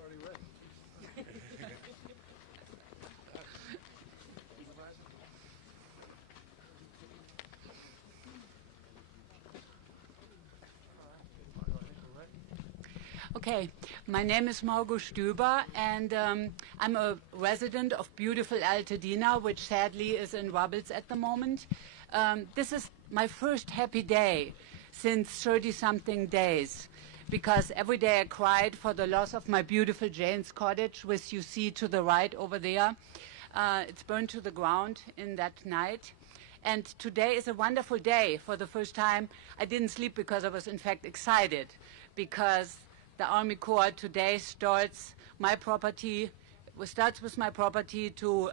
already ready. Okay, my name is Margot Stüber, and I'm a resident of beautiful Altadena, which sadly is in rubbles at the moment. This is my first happy day since 30-something days, because every day I cried for the loss of my beautiful Jane's cottage, which you see to the right over there. It's burned to the ground in that night. And today is a wonderful day. For the first time, I didn't sleep because I was in fact excited, because the Army Corps today starts with my property to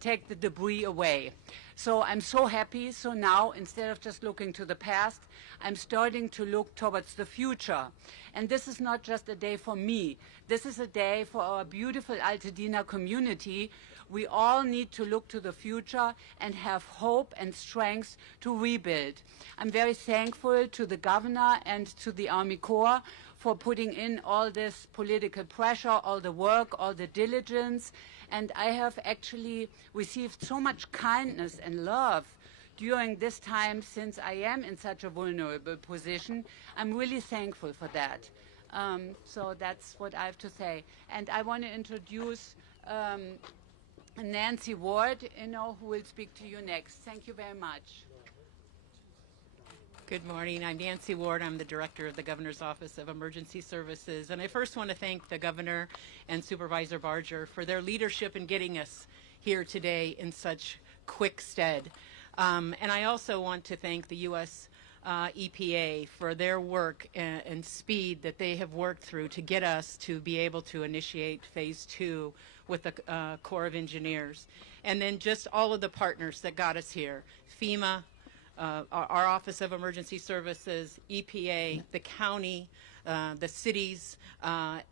take the debris away. So I'm so happy. So now, instead of just looking to the past, I'm starting to look towards the future. And this is not just a day for me. This is a day for our beautiful Altadena community. We all need to look to the future and have hope and strength to rebuild. I'm very thankful to the governor and to the Army Corps for putting in all this political pressure, all the work, all the diligence. And I have actually received so much kindness and love during this time, since I am in such a vulnerable position. I'm really thankful for that. So that's what I have to say. And I want to introduce Nancy Ward, who will speak to you next. Thank you very much. Good morning. I'm Nancy Ward. I'm the Director of the Governor's Office of Emergency Services. And I first want to thank the Governor and Supervisor Barger for their leadership in getting us here today in such quick stead. And I also want to thank the U.S. EPA for their work and speed that they have worked through to get us to be able to initiate Phase 2 with the Corps of Engineers. And then just all of the partners that got us here, FEMA, our Office of Emergency Services, EPA, the county, the cities,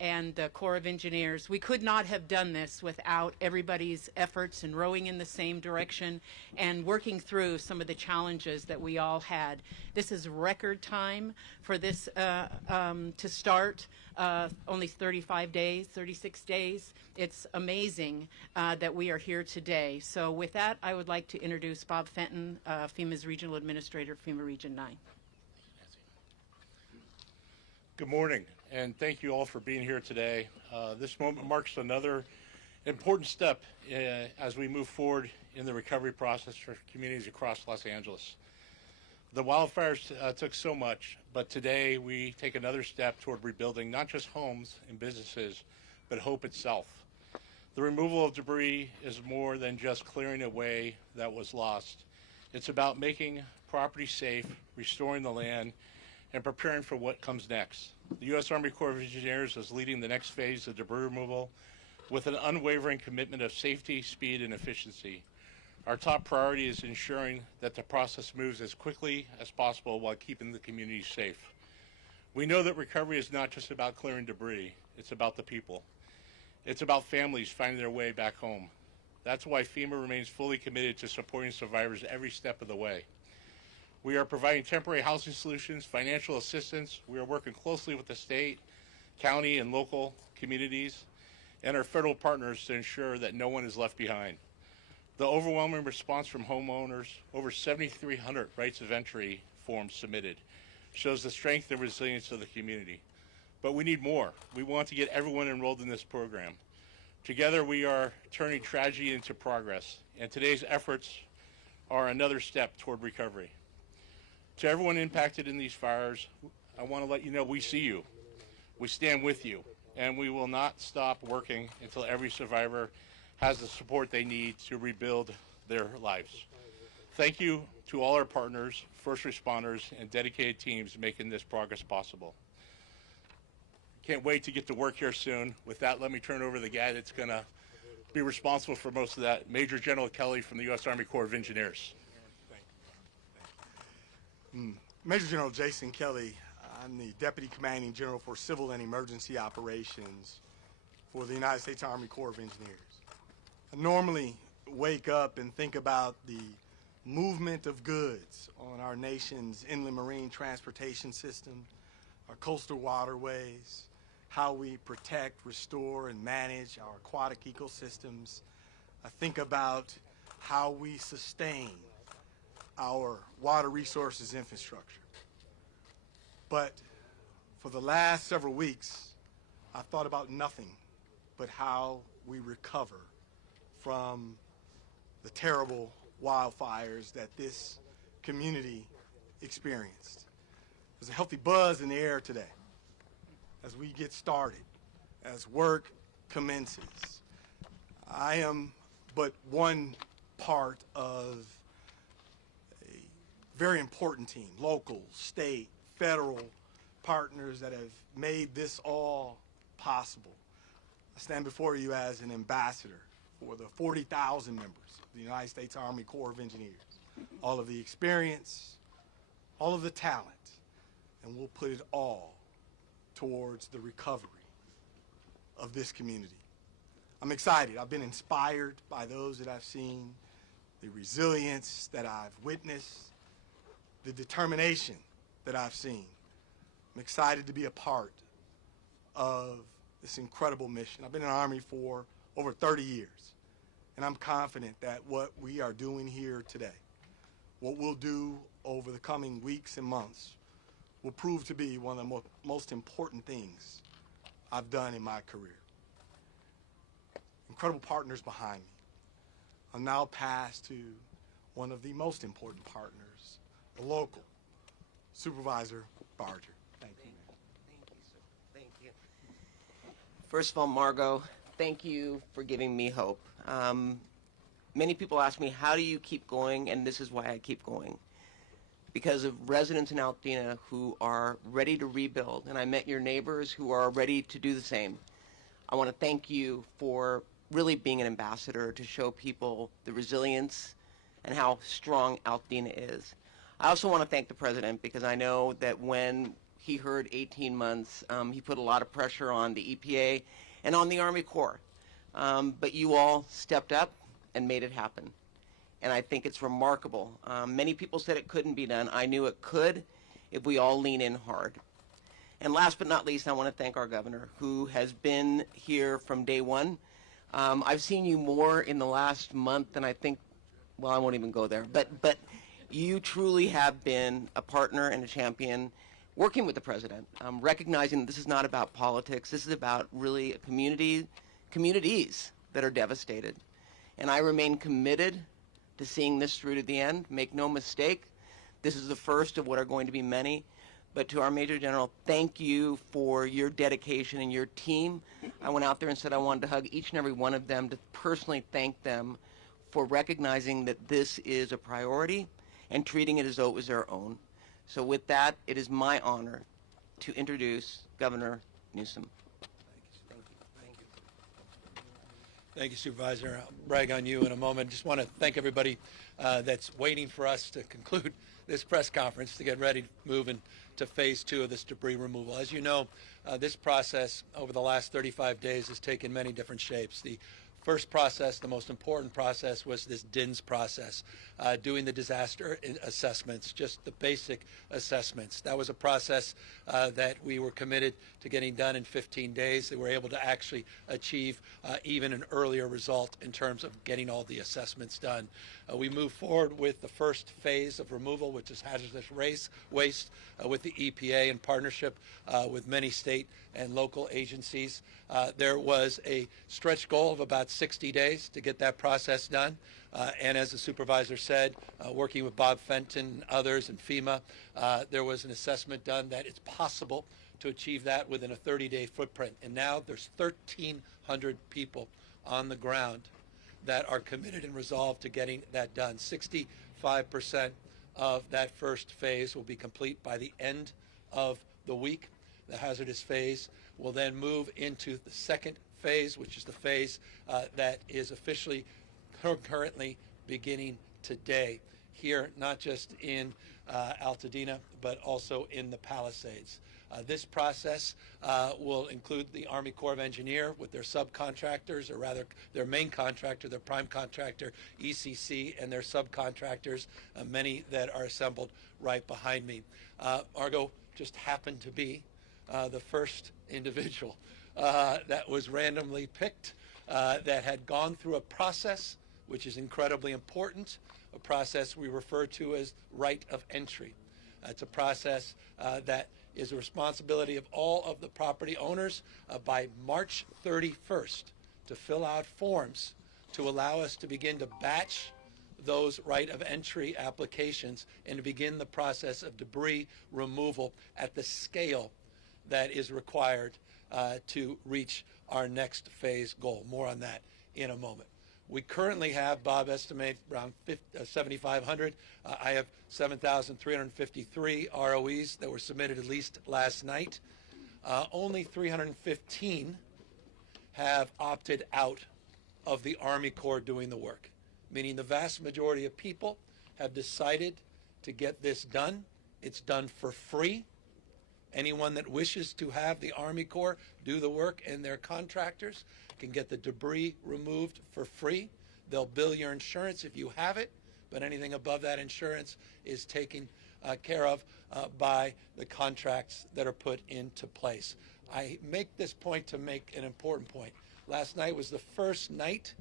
and the Corps of Engineers. We could not have done this without everybody's efforts and rowing in the same direction and working through some of the challenges that we all had. This is record time for this to start, only 35 days, 36 days. It's amazing that we are here today. So with that, I would like to introduce Bob Fenton, FEMA's Regional Administrator, FEMA Region 9. Good morning, and thank you all for being here today. This moment marks another important step as we move forward in the recovery process for communities across Los Angeles. The wildfires took so much, but today we take another step toward rebuilding not just homes and businesses, but hope itself. The removal of debris is more than just clearing away that was lost. It's about making property safe, restoring the land, and preparing for what comes next. The U.S. Army Corps of Engineers is leading the next phase of debris removal with an unwavering commitment of safety, speed, and efficiency. Our top priority is ensuring that the process moves as quickly as possible while keeping the community safe. We know that recovery is not just about clearing debris, it's about the people. It's about families finding their way back home. That's why FEMA remains fully committed to supporting survivors every step of the way. We are providing temporary housing solutions, financial assistance. We are working closely with the state, county, and local communities and our federal partners to ensure that no one is left behind. The overwhelming response from homeowners, over 7,300 rights of entry forms submitted, shows the strength and resilience of the community. But we need more. We want to get everyone enrolled in this program. Together we are turning tragedy into progress, and today's efforts are another step toward recovery. To everyone impacted in these fires, I want to let you know we see you, we stand with you, and we will not stop working until every survivor has the support they need to rebuild their lives. Thank you to all our partners, first responders, and dedicated teams making this progress possible. Can't wait to get to work here soon. With that, let me turn over to the guy that's going to be responsible for most of that, Major General Kelly from the U.S. Army Corps of Engineers. Major General Jason Kelly, I'm the Deputy Commanding General for Civil and Emergency Operations for the United States Army Corps of Engineers. I normally wake up and think about the movement of goods on our nation's inland marine transportation system, our coastal waterways, how we protect, restore, and manage our aquatic ecosystems. I think about how we sustain our water resources infrastructure. But for the last several weeks, I've thought about nothing but how we recover from the terrible wildfires that this community experienced. There's a healthy buzz in the air today as we get started, as work commences. I am but one part of a very important team, local, state, federal partners that have made this all possible. I stand before you as an ambassador for the 40,000 members of the United States Army Corps of Engineers. All of the experience, all of the talent, and we'll put it all towards the recovery of this community. I'm excited. I've been inspired by those that I've seen, the resilience that I've witnessed, the determination that I've seen. I'm excited to be a part of this incredible mission. I've been in the Army for over 30 years, and I'm confident that what we are doing here today, what we'll do over the coming weeks and months, will prove to be one of the most important things I've done in my career. Incredible partners behind me. I'll now pass to one of the most important partners, the local, Supervisor Barger. Thank you, man. Thank you, sir. Thank you. First of all, Margot, thank you for giving me hope. Many people ask me, how do you keep going? And this is why I keep going. Because of residents in Altadena who are ready to rebuild, and I met your neighbors who are ready to do the same. I want to thank you for really being an ambassador to show people the resilience and how strong Altadena is. I also want to thank the president because I know that when he heard 18 months, he put a lot of pressure on the EPA and on the Army Corps. But you all stepped up and made it happen. And I think it's remarkable. Many people said it couldn't be done. I knew it could if we all lean in hard. And last but not least, I want to thank our governor, who has been here from day one. I've seen you more in the last month than I think, well, I won't even go there. But you truly have been a partner and a champion working with the president, recognizing that this is not about politics. This is about really a communities that are devastated. And I remain committed to seeing this through to the end. Make no mistake, this is the first of what are going to be many. But to our Major General, thank you for your dedication and your team. I went out there and said I wanted to hug each and every one of them to personally thank them for recognizing that this is a priority and treating it as though it was their own. So with that, it is my honor to introduce Governor Newsom. Thank you, Supervisor. I'll brag on you in a moment. Just want to thank everybody that's waiting for us to conclude this press conference to get ready to move into phase 2 of this debris removal. As you know, this process over the last 35 days has taken many different shapes. The first process, the most important process, was this DINS process, doing the disaster assessments, just the basic assessments. That was a process that we were committed to getting done in 15 days. They were able to actually achieve even an earlier result in terms of getting all the assessments done. We moved forward with the first phase of removal, which is hazardous waste, with the EPA in partnership with many state and local agencies. There was a stretch goal of about 60 days to get that process done. And as the supervisor said, working with Bob Fenton and others and FEMA, there was an assessment done that it's possible to achieve that within a 30-day footprint. And now there's 1,300 people on the ground that are committed and resolved to getting that done. 65% of that first phase will be complete by the end of the week. The hazardous phase will then move into the second phase, which is the phase that is officially currently beginning today here, not just in Altadena, but also in the Palisades. This process will include the Army Corps of Engineers with their subcontractors, or rather their main contractor, their prime contractor, ECC, and their subcontractors, many that are assembled right behind me. Margot just happened to be the first individual that was randomly picked, that had gone through a process which is incredibly important, a process we refer to as right of entry. It's a process that is the responsibility of all of the property owners by March 31st to fill out forms to allow us to begin to batch those right of entry applications and to begin the process of debris removal at the scale that is required to reach our next phase goal. More on that in a moment. We currently have, Bob estimates, around 7,500. I have 7,353 ROEs that were submitted at least last night. Only 315 have opted out of the Army Corps doing the work, meaning the vast majority of people have decided to get this done. It's done for free. Anyone that wishes to have the Army Corps do the work and their contractors can get the debris removed for free. They'll bill your insurance if you have it, but anything above that insurance is taken care of by the contracts that are put into place. I make this point to make an important point. Last night was the first night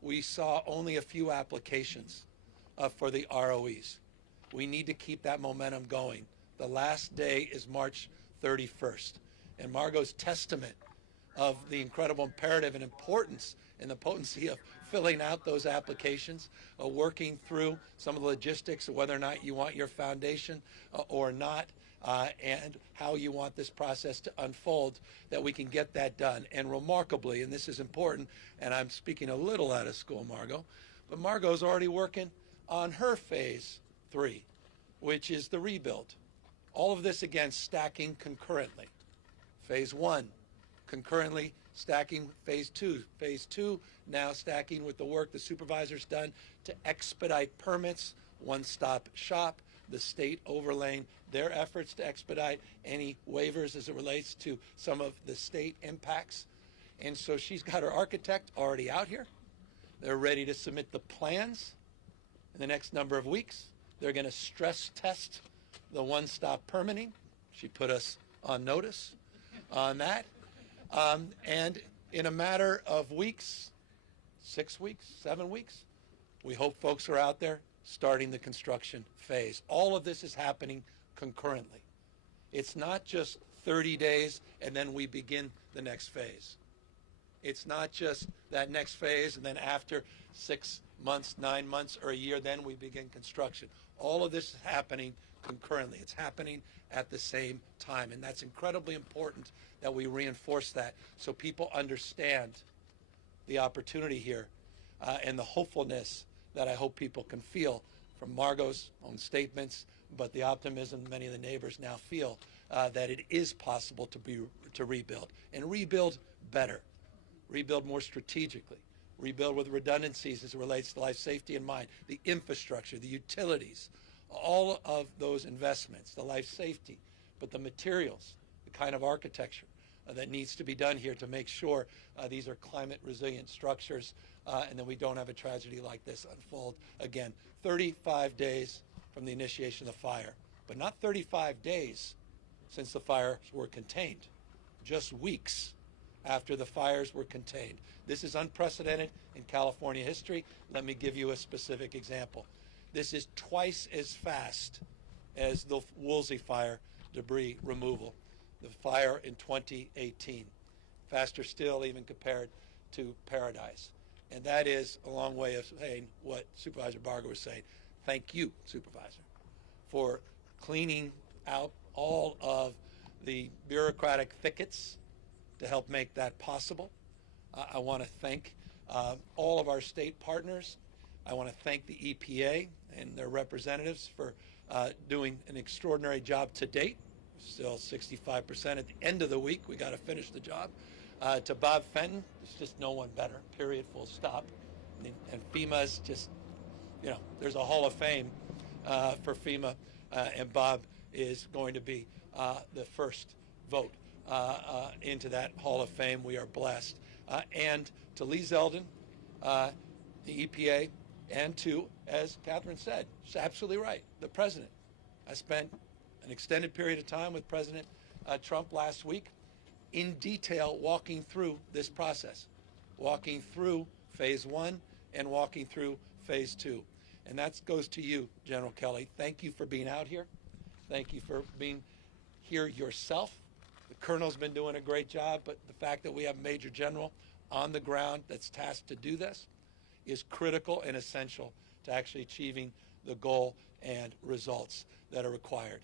we saw only a few applications for the ROEs. We need to keep that momentum going. The last day is March 31st. And Margot's testament of the incredible imperative and importance and the potency of filling out those applications, working through some of the logistics of whether or not you want your foundation or not, and how you want this process to unfold, that we can get that done. And remarkably, and this is important, and I'm speaking a little out of school, Margot, but Margot's already working on her phase 3, which is the rebuild. All of this, again, stacking concurrently. Phase 1, concurrently stacking phase 2. Phase 2 now stacking with the work the supervisor's done to expedite permits, one-stop shop, the state overlaying their efforts to expedite any waivers as it relates to some of the state impacts. And so she's got her architect already out here. They're ready to submit the plans in the next number of weeks. They're going to stress test the one-stop permitting. She put us on notice on that. And in a matter of weeks, 6 weeks, 7 weeks, we hope folks are out there starting the construction phase. All of this is happening concurrently. It's not just 30 days and then we begin the next phase. It's not just that next phase and then after 6 months, 9 months, or a year, then we begin construction. All of this is happening concurrently. It's happening at the same time, and that's incredibly important that we reinforce that so people understand the opportunity here and the hopefulness that I hope people can feel from Margot's own statements, but the optimism many of the neighbors now feel that it is possible to rebuild, and rebuild better, rebuild more strategically, rebuild with redundancies as it relates to life safety in mind, the infrastructure, the utilities, all of those investments, the life safety, but the materials, the kind of architecture that needs to be done here to make sure these are climate resilient structures and that we don't have a tragedy like this unfold again. 35 days from the initiation of the fire, but not 35 days since the fires were contained, just weeks after the fires were contained. This is unprecedented in California history. Let me give you a specific example. This is twice as fast as the Woolsey fire debris removal, the fire in 2018. Faster still even compared to Paradise. And that is a long way of saying what Supervisor Barger was saying. Thank you, Supervisor, for cleaning out all of the bureaucratic thickets to help make that possible. I want to thank all of our state partners. I want to thank the EPA and their representatives for doing an extraordinary job to date. Still 65% at the end of the week. We got to finish the job. To Bob Fenton, there's just no one better, period, full stop. And FEMA's just, you know, there's a Hall of Fame for FEMA, and Bob is going to be the first vote into that Hall of Fame. We are blessed. And to Lee Zeldin, the EPA, and to, as Catherine said, she's absolutely right, the President. I spent an extended period of time with President Trump last week in detail walking through this process, walking through phase 1 and walking through phase 2. And that goes to you, General Kelly. Thank you for being out here. Thank you for being here yourself. The Colonel's been doing a great job, but the fact that we have a Major General on the ground that's tasked to do this is critical and essential to actually achieving the goal and results that are required.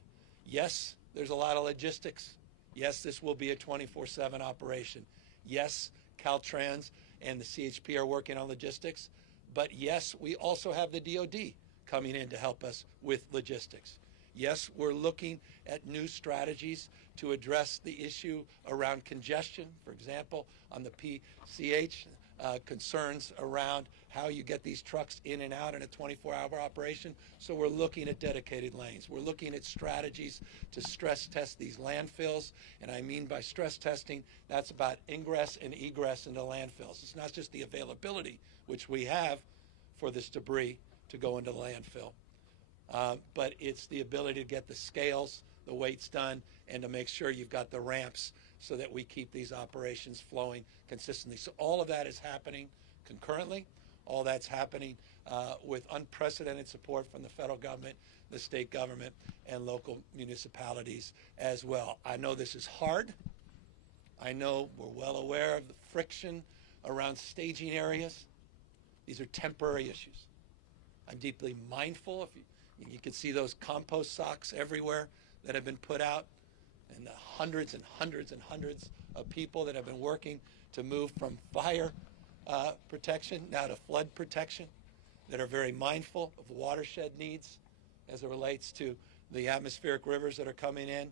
Yes, there's a lot of logistics. Yes, this will be a 24/7 operation. Yes, Caltrans and the CHP are working on logistics. But yes, we also have the DOD coming in to help us with logistics. Yes, we're looking at new strategies to address the issue around congestion. For example, on the PCH, concerns around how you get these trucks in and out in a 24-hour operation. So we're looking at dedicated lanes. We're looking at strategies to stress test these landfills. And I mean by stress testing, that's about ingress and egress into landfills. It's not just the availability, which we have for this debris to go into the landfill, but it's the ability to get the scales, the weights done, and to make sure you've got the ramps so that we keep these operations flowing consistently. So all of that is happening concurrently. All that's happening with unprecedented support from the federal government, the state government, and local municipalities as well. I know this is hard. I know we're well aware of the friction around staging areas. These are temporary issues. I'm deeply mindful. If you can see those compost socks everywhere that have been put out, and the hundreds and hundreds and hundreds of people that have been working to move from fire protection now to flood protection, that are very mindful of watershed needs as it relates to the atmospheric rivers that are coming in,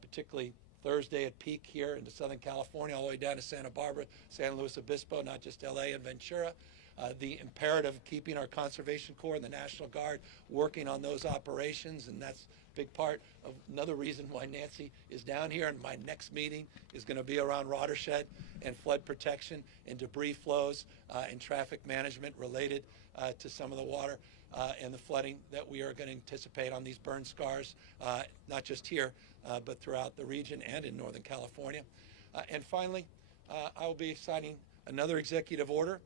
particularly Thursday at peak here into Southern California, all the way down to Santa Barbara, San Luis Obispo, not just LA and Ventura. The imperative of keeping our Conservation Corps and the National Guard working on those operations, and that's a big part of another reason why Nancy is down here, and my next meeting is going to be around watershed and flood protection and debris flows and traffic management related to some of the water and the flooding that we are going to anticipate on these burn scars, not just here, but throughout the region and in Northern California. And finally, I will be signing another executive order.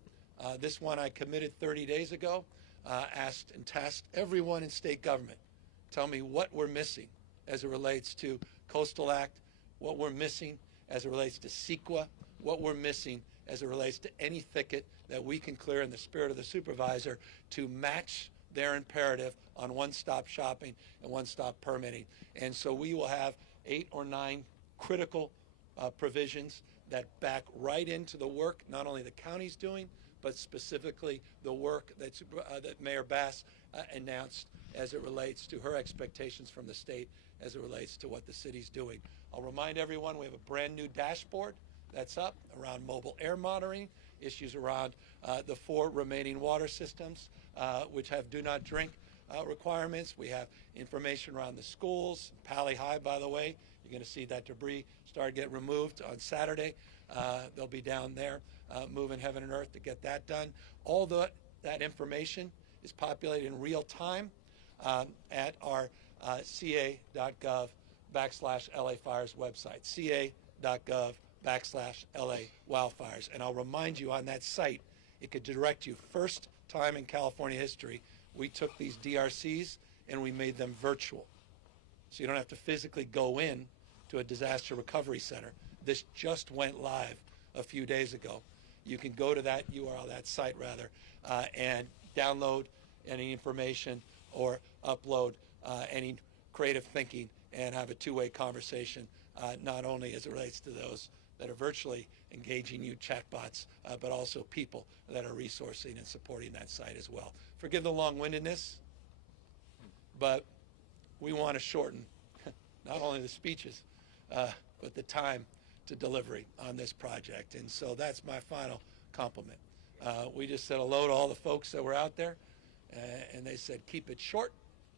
This one I committed 30 days ago, asked and tasked everyone in state government, tell me what we're missing as it relates to Coastal Act, what we're missing as it relates to CEQA, what we're missing as it relates to any thicket that we can clear in the spirit of the supervisor to match their imperative on one-stop shopping and one-stop permitting. And so we will have 8 or 9 critical provisions that back right into the work not only the county's doing, but specifically the work that Mayor Bass announced as it relates to her expectations from the state as it relates to what the city's doing. I'll remind everyone we have a brand new dashboard that's up around mobile air monitoring, issues around the 4 remaining water systems which have do not drink requirements. We have information around the schools. Pali High, by the way, you're going to see that debris start getting removed on Saturday. They'll be down there moving heaven and earth to get that done. All that information is populated in real time at our ca.gov/LA Fires website, ca.gov/LA Wildfires. And I'll remind you on that site, it could direct you, first time in California history, we took these DRCs and we made them virtual. So you don't have to physically go in to a disaster recovery center. This just went live a few days ago. You can go to that URL, that site rather, and download any information or upload any creative thinking and have a two-way conversation, not only as it relates to those that are virtually engaging you, chatbots, but also people that are resourcing and supporting that site as well. Forgive the long-windedness, but we want to shorten not only the speeches, but the time to delivery on this project. And so that's my final compliment. We just said hello to all the folks that were out there, and they said keep it short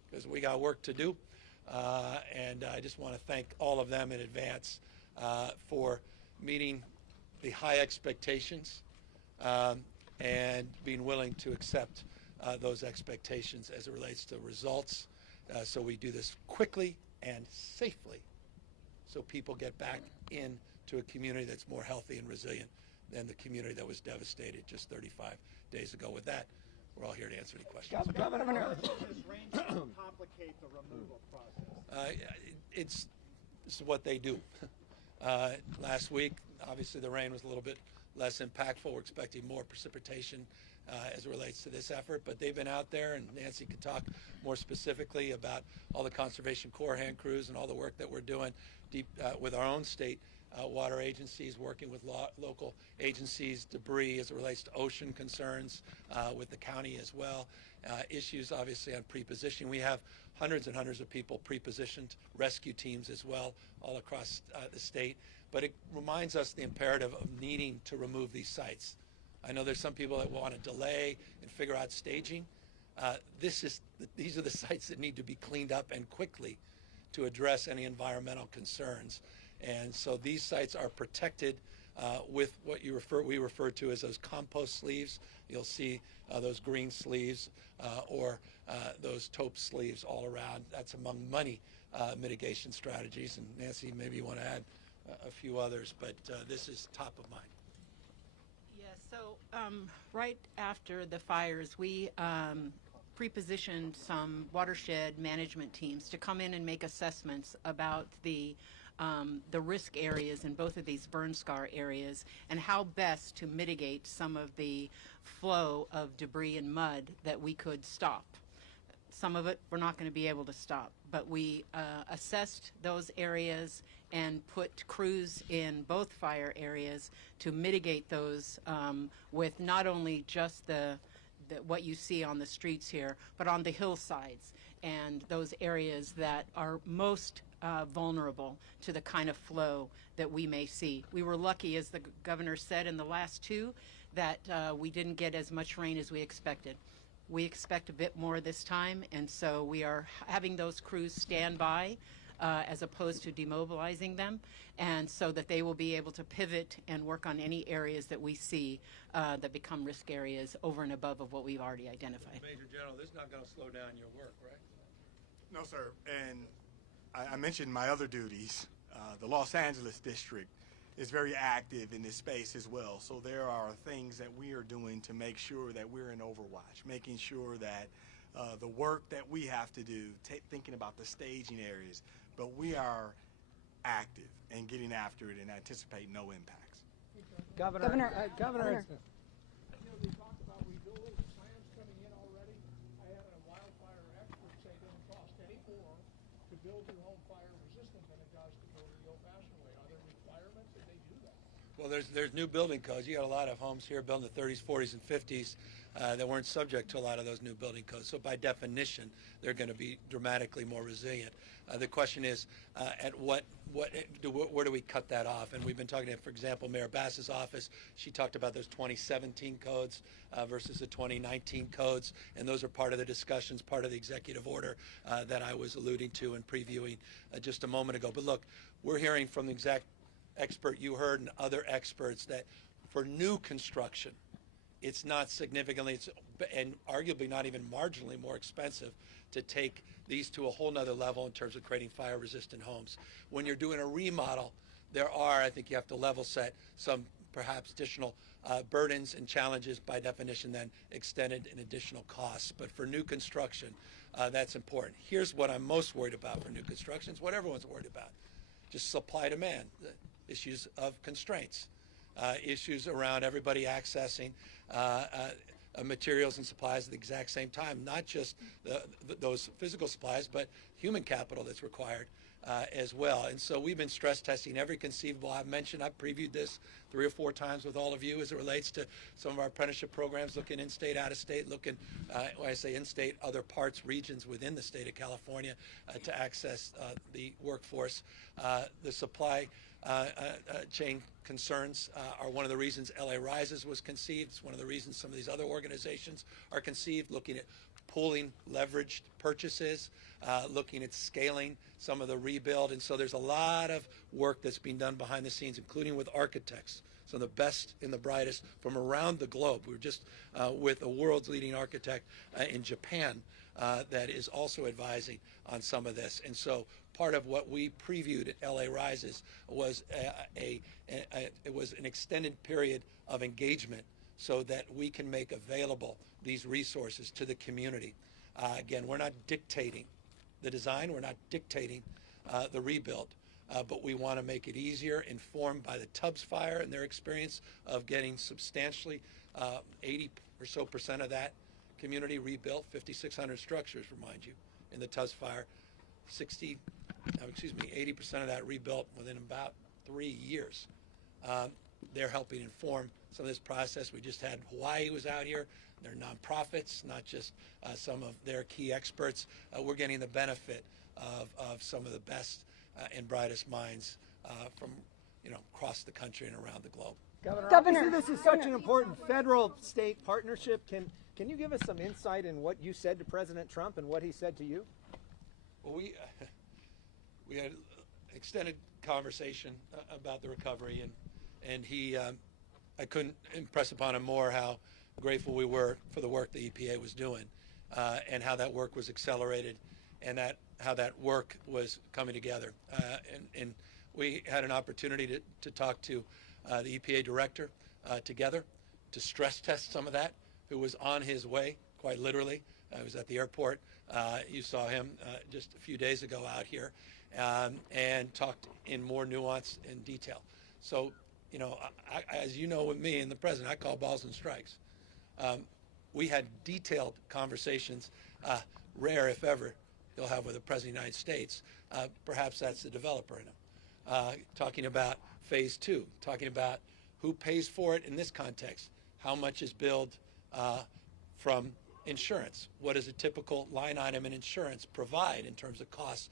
because we got work to do. And I just want to thank all of them in advance for meeting the high expectations and being willing to accept those expectations as it relates to results. So we do this quickly and safely so people get back into a community that's more healthy and resilient than the community that was devastated just 35 days ago. With that, we're all here to answer any questions. Governor, does rain complicate the removal process? This is what they do. Last week, obviously, the rain was a little bit less impactful. We're expecting more precipitation as it relates to this effort, but they've been out there, and Nancy could talk more specifically about all the Conservation Corps hand crews and all the work that we're doing deep with our own state water agencies, working with local agencies, debris as it relates to ocean concerns with the county as well. Issues obviously on pre-positioning. We have hundreds and hundreds of people pre-positioned, rescue teams as well, all across the state. But it reminds us the imperative of needing to remove these sites. I know there's some people that want to delay and figure out staging. These are the sites that need to be cleaned up and quickly to address any environmental concerns. And so these sites are protected with what we refer to as those compost sleeves. You'll see those green sleeves or those taupe sleeves all around. That's among many mitigation strategies. And Nancy, maybe you want to add a few others, but this is top of mind. Yes, so right after the fires, we pre-positioned some watershed management teams to come in and make assessments about the risk areas in both of these burn scar areas and how best to mitigate some of the flow of debris and mud that we could stop. Some of it we're not going to be able to stop, but we assessed those areas and put crews in both fire areas to mitigate those with not only just what you see on the streets here, but on the hillsides and those areas that are most vulnerable to the kind of flow that we may see. We were lucky, as the governor said, in the last two, that we didn't get as much rain as we expected. We expect a bit more this time, and so we are having those crews stand by as opposed to demobilizing them, and so that they will be able to pivot and work on any areas that we see that become risk areas over and above of what we've already identified. Major General, this is not going to slow down your work, right? No, sir. And I mentioned my other duties. The Los Angeles district is very active in this space as well. So there are things that we are doing to make sure that we're in overwatch, making sure that the work that we have to do, thinking about the staging areas, but we are active and getting after it and anticipate no impacts. Governor. Governor. You know, they talked about rebuilding plans coming in already. I had a wildfire expert say it doesn't cost any more to build your home fire resistant than it does to build it the old-fashioned way. Are there requirements that they do that? Well, there's new building codes. You got a lot of homes here built in the 30s, 40s, and 50s that weren't subject to a lot of those new building codes. So by definition, they're going to be dramatically more resilient. The question is, where do we cut that off? And we've been talking to, for example, Mayor Bass's office. She talked about those 2017 codes versus the 2019 codes, and those are part of the discussions, part of the executive order that I was alluding to and previewing just a moment ago. But look, we're hearing from the exact expert you heard and other experts that for new construction, it's not significantly, and arguably not even marginally more expensive to take these to a whole nother level in terms of creating fire-resistant homes. When you're doing a remodel, there are, I think you have to level set some perhaps additional burdens and challenges, by definition then extended and additional costs. But for new construction, that's important. Here's what I'm most worried about for new construction. It's what everyone's worried about. Just supply-demand, issues of constraints, issues around everybody accessing materials and supplies at the exact same time, not just those physical supplies, but human capital that's required as well. And so we've been stress testing every conceivable. I've previewed this 3 or 4 times with all of you as it relates to some of our apprenticeship programs, looking in-state, out-of-state, looking, when I say in-state, other parts, regions within the state of California to access the workforce. The supply chain concerns are one of the reasons LA Rises was conceived. It's one of the reasons some of these other organizations are conceived, looking at pooling leveraged purchases, looking at scaling some of the rebuild. And so there's a lot of work that's being done behind the scenes, including with architects, some of the best and the brightest from around the globe. We were just with a world's leading architect in Japan that is also advising on some of this. And so part of what we previewed at LA Rises was it was an extended period of engagement so that we can make available these resources to the community. Again, we're not dictating the design, we're not dictating the rebuild, but we want to make it easier, informed by the Tubbs fire and their experience of getting substantially 80% or so of that community rebuilt, 5,600 structures, remind you, in the Tubbs fire, 80% of that rebuilt within about 3 years. They're helping inform some of this process. We just had Hawaii was out here. They're nonprofits, not just some of their key experts. We're getting the benefit of some of the best and brightest minds from across the country and around the globe. Governor, this is such an important federal-state partnership. Can you give us some insight in what you said to President Trump and what he said to you? Well, we had an extended conversation about the recovery, and he I couldn't impress upon him more how grateful we were for the work the EPA was doing, and how that work was accelerated, and how that work was coming together. And we had an opportunity to talk to the EPA director together to stress test some of that, who was on his way, quite literally. I was at the airport. You saw him just a few days ago out here, and talked in more nuance and detail. So, as you know with me and the president, I call balls and strikes. We had detailed conversations, rare if ever you'll have with the President of the United States. Perhaps that's the developer in him. Talking about phase 2, talking about who pays for it in this context, how much is billed from insurance, what does a typical line item in insurance provide in terms of costs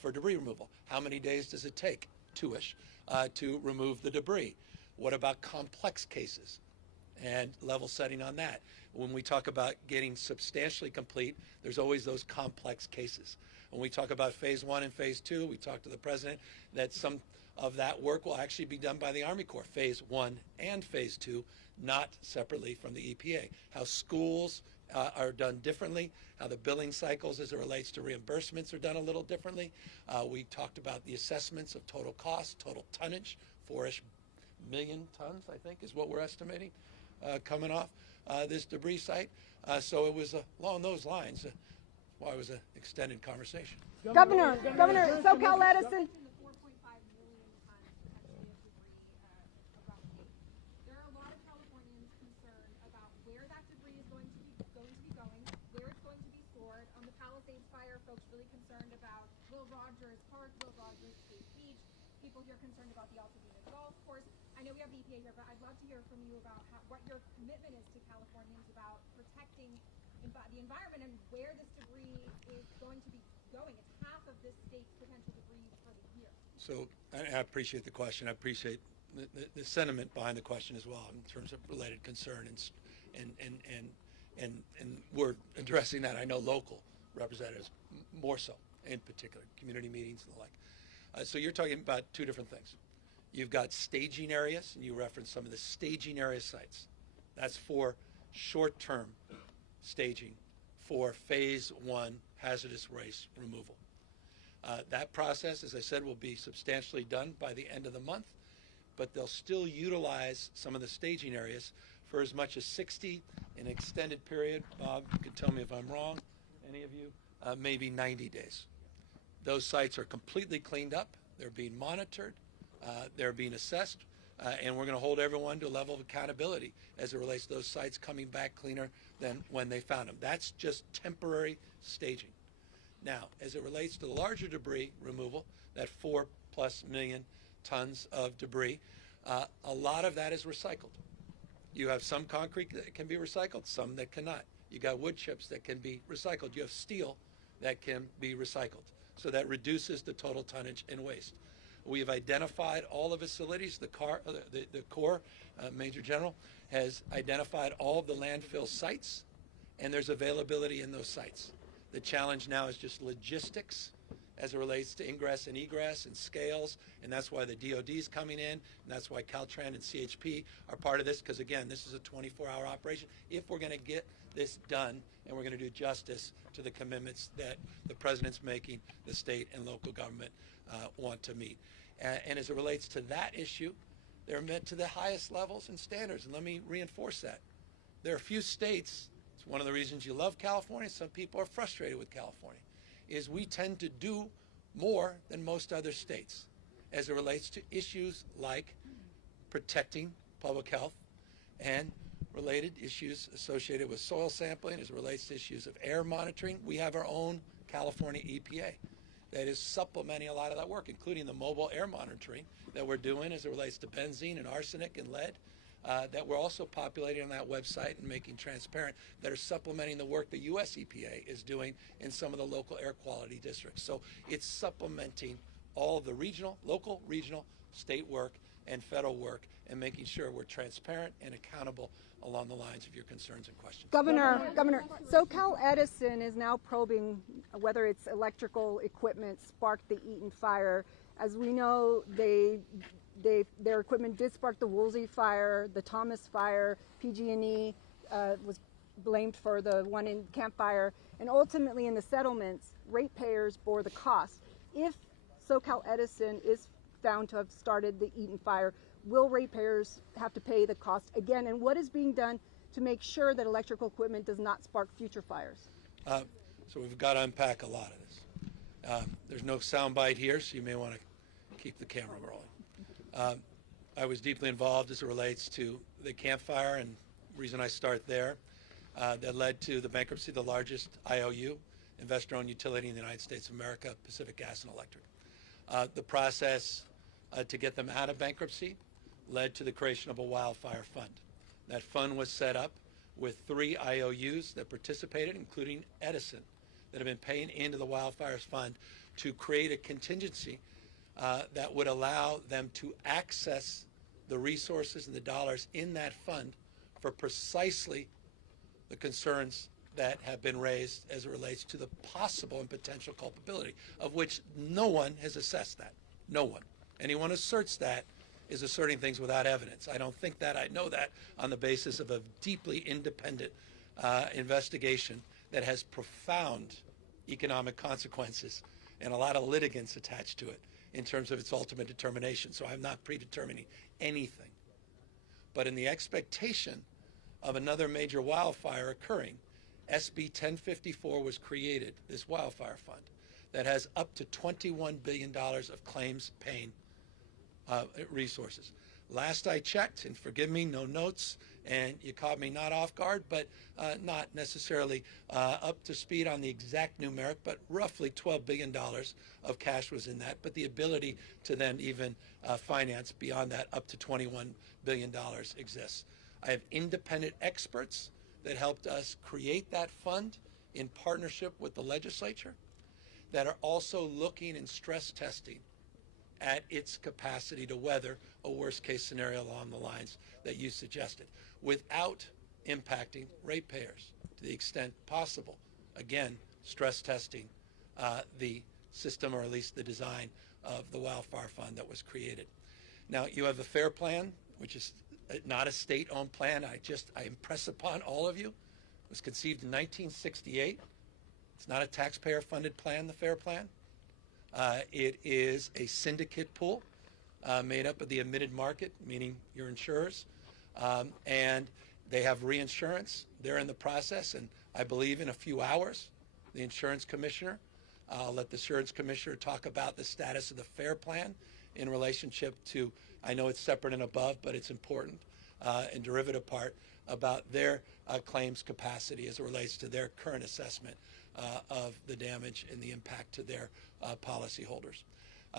for debris removal, how many days does it take, 2-ish, to remove the debris, what about complex cases, and level setting on that. When we talk about getting substantially complete, there's always those complex cases. When we talk about phase 1 and phase 2, we talked to the president that some of that work will actually be done by the Army Corps, phase 1 and phase 2, not separately from the EPA. How schools are done differently, how the billing cycles as it relates to reimbursements are done a little differently. We talked about the assessments of total cost, total tonnage, 4-ish million tons, I think, is what we're estimating coming off this debris site. So it was along those lines. Why it was an extended conversation. Governor, SoCal Edison. Palisades fire, folks really concerned about Will Rogers Park, Will Rogers State Beach. People here concerned about the Altadena Golf Course. I know we have the EPA here, but I'd love to hear from you about what your commitment is to Californians about protecting the environment and where this debris is going to be going. It's half of this state's potential debris for the year. So I appreciate the question. I appreciate the sentiment behind the question as well in terms of related concern, and we're addressing that. I know local representatives more so, in particular, community meetings and the like. So you're talking about two different things. You've got staging areas, and you referenced some of the staging area sites. That's for short-term staging for phase 1 hazardous waste removal. That process, as I said, will be substantially done by the end of the month, but they'll still utilize some of the staging areas for as much as 60 in an extended period. Bob, you can tell me if I'm wrong, any of you, maybe 90 days. Those sites are completely cleaned up. They're being monitored. They're being assessed. And we're going to hold everyone to a level of accountability as it relates to those sites coming back cleaner than when they found them. That's just temporary staging. Now, as it relates to the larger debris removal, that 4+ million tons of debris, a lot of that is recycled. You have some concrete that can be recycled, some that cannot. You got wood chips that can be recycled. You have steel that can be recycled. So that reduces the total tonnage and waste. We have identified all the facilities. The Corps, Major General, has identified all of the landfill sites, and there's availability in those sites. The challenge now is just logistics as it relates to ingress and egress and scales, and that's why the DOD is coming in, and that's why Caltrans and CHP are part of this, because again, this is a 24-hour operation. If we're going to get this done and we're going to do justice to the commitments that the President's making, the state and local government want to meet. And as it relates to that issue, they're met to the highest levels and standards, and let me reinforce that. There are a few states, it's one of the reasons you love California, some people are frustrated with California, is we tend to do more than most other states as it relates to issues like protecting public health and related issues associated with soil sampling, as it relates to issues of air monitoring. We have our own California EPA that is supplementing a lot of that work, including the mobile air monitoring that we're doing as it relates to benzene and arsenic and lead, that we're also populating on that website and making transparent, that are supplementing the work the U.S. EPA is doing in some of the local air quality districts. So it's supplementing all of the regional, local, regional, state work and federal work, and making sure we're transparent and accountable along the lines of your concerns and questions. Governor, SoCal Edison is now probing whether its electrical equipment sparked the Eaton fire. As we know, their equipment did spark the Woolsey fire, the Thomas fire. PG&E was blamed for the one in Camp Fire, and ultimately in the settlements, ratepayers bore the cost. If SoCal Edison is found to have started the Eaton fire, will ratepayers have to pay the cost again? And what is being done to make sure that electrical equipment does not spark future fires? So we've got to unpack a lot of this. There's no soundbite here, so you may want to keep the camera rolling. I was deeply involved as it relates to the Camp Fire, and the reason I start there, that led to the bankruptcy of the largest IOU, investor-owned utility in the United States of America, Pacific Gas and Electric. The process to get them out of bankruptcy led to the creation of a wildfire fund. That fund was set up with 3 IOUs that participated, including Edison, that have been paying into the wildfires fund to create a contingency that would allow them to access the resources and the dollars in that fund for precisely the concerns that have been raised as it relates to the possible and potential culpability, of which no one has assessed that. No one. Anyone who asserts that is asserting things without evidence. I don't think that. I know that on the basis of a deeply independent investigation that has profound economic consequences and a lot of litigants attached to it in terms of its ultimate determination. So I'm not predetermining anything. But in the expectation of another major wildfire occurring, SB 1054 was created, this wildfire fund, that has up to $21 billion of claims paying resources. Last I checked, and forgive me, no notes, and you caught me not off guard, but not necessarily up to speed on the exact numeric, but roughly $12 billion of cash was in that, but the ability to then even finance beyond that up to $21 billion exists. I have independent experts that helped us create that fund in partnership with the legislature that are also looking and stress testing at its capacity to weather a worst-case scenario along the lines that you suggested, without impacting ratepayers to the extent possible. Again, stress testing the system, or at least the design of the wildfire fund that was created. Now, you have the FAIR Plan, which is not a state-owned plan. I impress upon all of you, it was conceived in 1968. It's not a taxpayer-funded plan, the FAIR Plan. It is a syndicate pool made up of the admitted market, meaning your insurers, and they have reinsurance. They're in the process, and I believe in a few hours, the insurance commissioner, I'll let the insurance commissioner talk about the status of the FAIR Plan in relationship to, I know it's separate and above, but it's important, and derivative part about their claims capacity as it relates to their current assessment of the damage and the impact to their policyholders.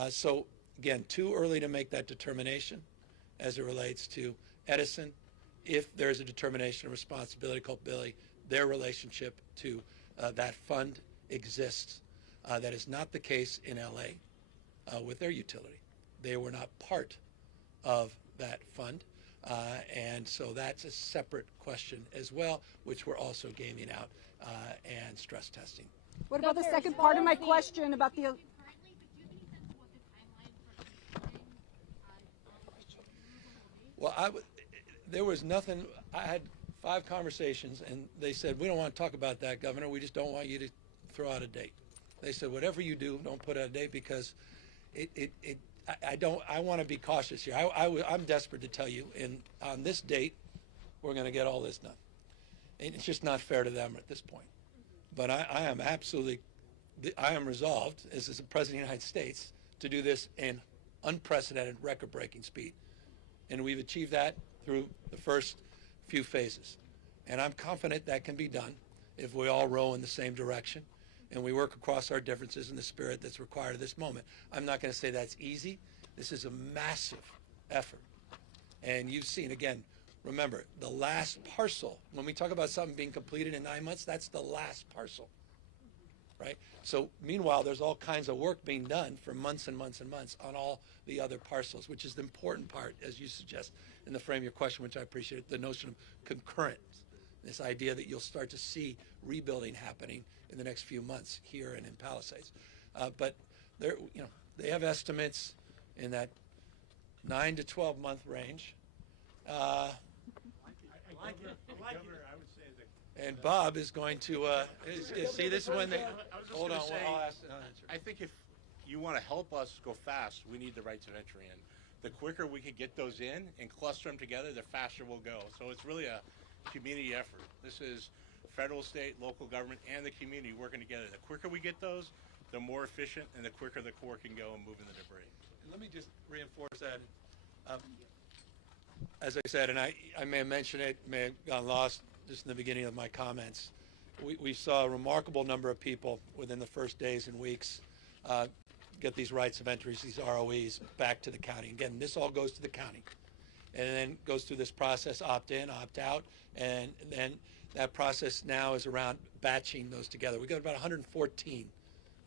So again, too early to make that determination as it relates to Edison. If there's a determination of responsibility, culpability, their relationship to that fund exists. That is not the case in LA with their utility. They were not part of that fund. And so that's a separate question as well, which we're also gaming out and stress testing. What about the second part of my question about the... there was nothing. I had 5 conversations, and they said, we don't want to talk about that, Governor. We just don't want you to throw out a date. They said, whatever you do, don't put out a date, because I want to be cautious here. I'm desperate to tell you, on this date, we're going to get all this done. And it's just not fair to them at this point. But I am resolved, as the President of the United States, to do this in unprecedented, record-breaking speed. And we've achieved that through the first few phases. And I'm confident that can be done if we all row in the same direction and we work across our differences in the spirit that's required at this moment. I'm not going to say that's easy. This is a massive effort. And you've seen, again, remember, the last parcel, when we talk about something being completed in 9 months, that's the last parcel, right? So meanwhile, there's all kinds of work being done for months and months and months on all the other parcels, which is the important part, as you suggest in the frame of your question, which I appreciate, the notion of concurrent, this idea that you'll start to see rebuilding happening in the next few months here and in Palisades. But they have estimates in that 9 to 12 month range. And Bob is going to see this one. Hold on. I think if you want to help us go fast, we need the rights of entry in. The quicker we can get those in and cluster them together, the faster we'll go. So it's really a community effort. This is federal, state, local government, and the community working together. The quicker we get those, the more efficient, and the quicker the Corps can go and move in the debris. Let me just reinforce that. As I said, and I may have mentioned it, may have gone lost just in the beginning of my comments, we saw a remarkable number of people within the first days and weeks get these rights of entries, these ROEs, back to the county. Again, this all goes to the county, and then goes through this process, opt-in, opt-out, and then that process now is around batching those together. We've got about 114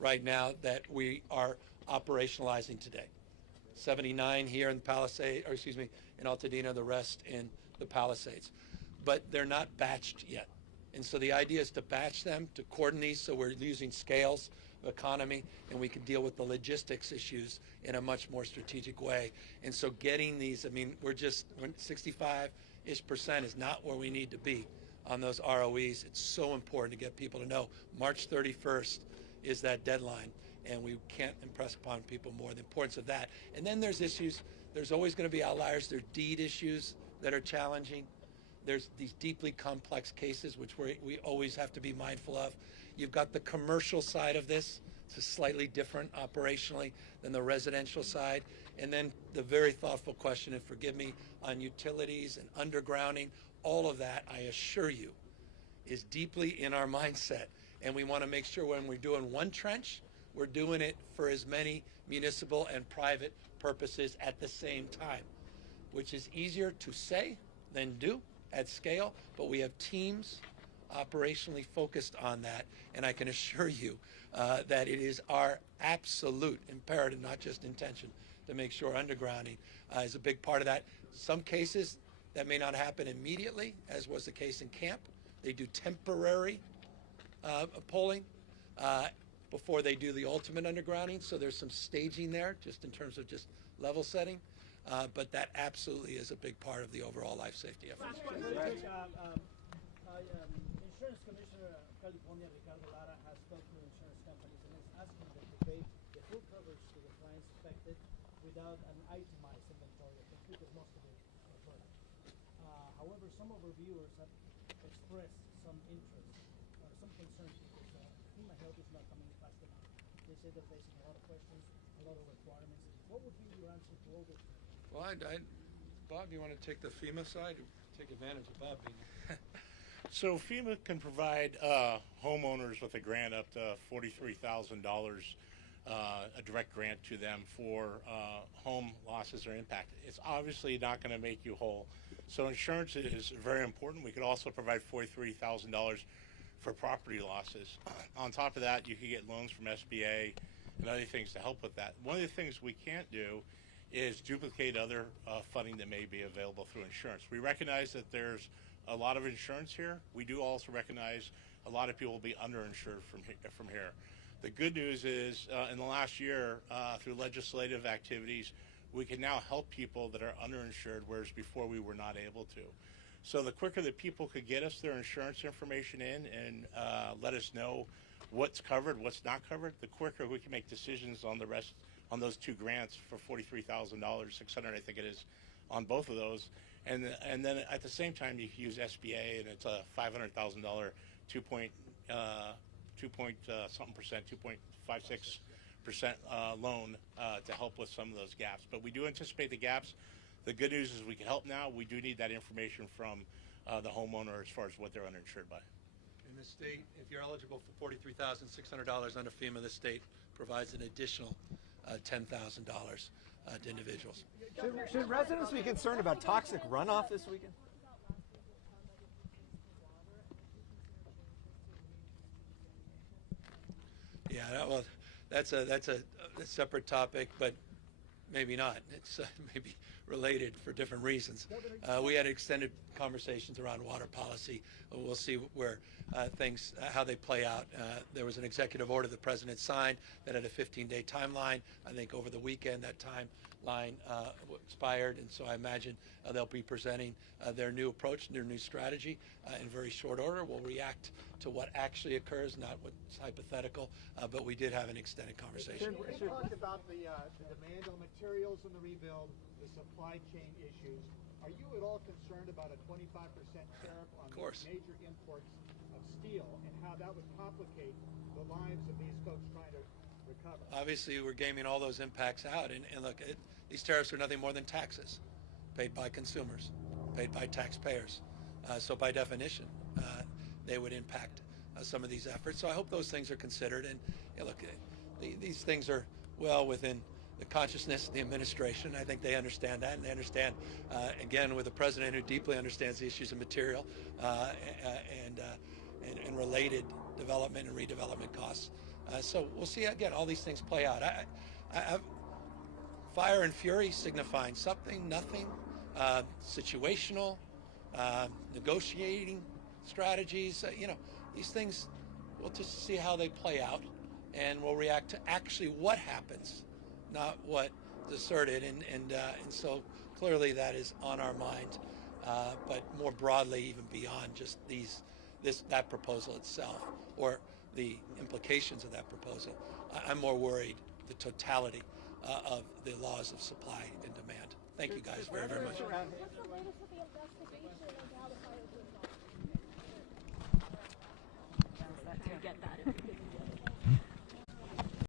right now that we are operationalizing today. 79 here in Palisades, or excuse me, in Altadena, the rest in the Palisades. But they're not batched yet. And so the idea is to batch them, to coordinate these, so we're using scales of economy, and we can deal with the logistics issues in a much more strategic way. And so getting these, I mean, we're 65-ish% is not where we need to be on those ROEs. It's so important to get people to know March 31st is that deadline, and we can't impress upon people more the importance of that. And then there's issues. There's always going to be outliers. There's deed issues that are challenging. There's these deeply complex cases, which we always have to be mindful of. You've got the commercial side of this. It's slightly different operationally than the residential side. And then the very thoughtful question, and forgive me, on utilities and undergrounding, all of that, I assure you, is deeply in our mindset. And we want to make sure when we're doing one trench, we're doing it for as many municipal and private purposes at the same time, which is easier to say than do at scale, but we have teams operationally focused on that, and I can assure you that it is our absolute imperative, not just intention, to make sure undergrounding is a big part of that. Some cases that may not happen immediately, as was the case in Camp. They do temporary polling before they do the ultimate undergrounding, so there's some staging there just in terms of just level setting. But that absolutely is a big part of the overall life safety effort. Insurance Commissioner of California, Ricardo Lara, has talked to insurance companies and is asking them to pay the full coverage to the clients affected without an itemized inventory. I think because most of it are burned. However, some of our viewers have expressed some interest or some concerns because FEMA help is not coming fast enough. They say they're facing a lot of questions, a lot of requirements. What would be your answer to all this? Well, Bob, you want to take the FEMA side? Take advantage of Bob being here. So FEMA can provide homeowners with a grant up to $43,000, a direct grant to them for home losses or impact. It's obviously not going to make you whole. So insurance is very important. We could also provide $43,000 for property losses. On top of that, you can get loans from SBA and other things to help with that. One of the things we can't do is duplicate other funding that may be available through insurance. We recognize that there's a lot of insurance here. We do also recognize a lot of people will be underinsured from here. The good news is in the last year, through legislative activities, we can now help people that are underinsured, whereas before we were not able to. So the quicker that people could get us their insurance information in and let us know what's covered, what's not covered, the quicker we can make decisions on the rest, on those two grants for $43,000, $600 I think it is, on both of those. And then at the same time you can use SBA, and it's a $500,000 2.56% loan to help with some of those gaps. But we do anticipate the gaps. The good news is we can help now. We do need that information from the homeowner as far as what they're underinsured by. In the state, if you're eligible for $43,600 under FEMA, the state provides an additional $10,000 to individuals. Should residents be concerned about toxic runoff this weekend? Yeah, well, that's a separate topic, but maybe not. It's maybe related for different reasons. We had extended conversations around water policy. We'll see where how they play out. There was an executive order the president signed that had a 15-day timeline. I think over the weekend that timeline expired, and so I imagine they'll be presenting their new approach, their new strategy in very short order. We'll react to what actually occurs, not what's hypothetical, but we did have an extended conversation. You talked about the demand on materials in the rebuild, the supply chain issues. Are you at all concerned about a 25% tariff on major imports of steel and how that would complicate the lives of these folks trying to recover? Obviously, we're gaming all those impacts out. And look, these tariffs are nothing more than taxes paid by consumers, paid by taxpayers. So by definition, they would impact some of these efforts. So I hope those things are considered. And look, these things are well within the consciousness of the administration. I think they understand that, and they understand, again, with a president who deeply understands the issues of material and related development and redevelopment costs. So we'll see, again, all these things play out. Fire and fury signifying something, nothing, situational, negotiating strategies. These things, we'll just see how they play out, and we'll react to actually what happens, not what is asserted, and so clearly that is on our mind, but more broadly, even beyond just that proposal itself or the implications of that proposal. I'm more worried the totality of the laws of supply and demand. Thank you guys very, very much. What's the latest with the investigation and how the fire was involved? Get that.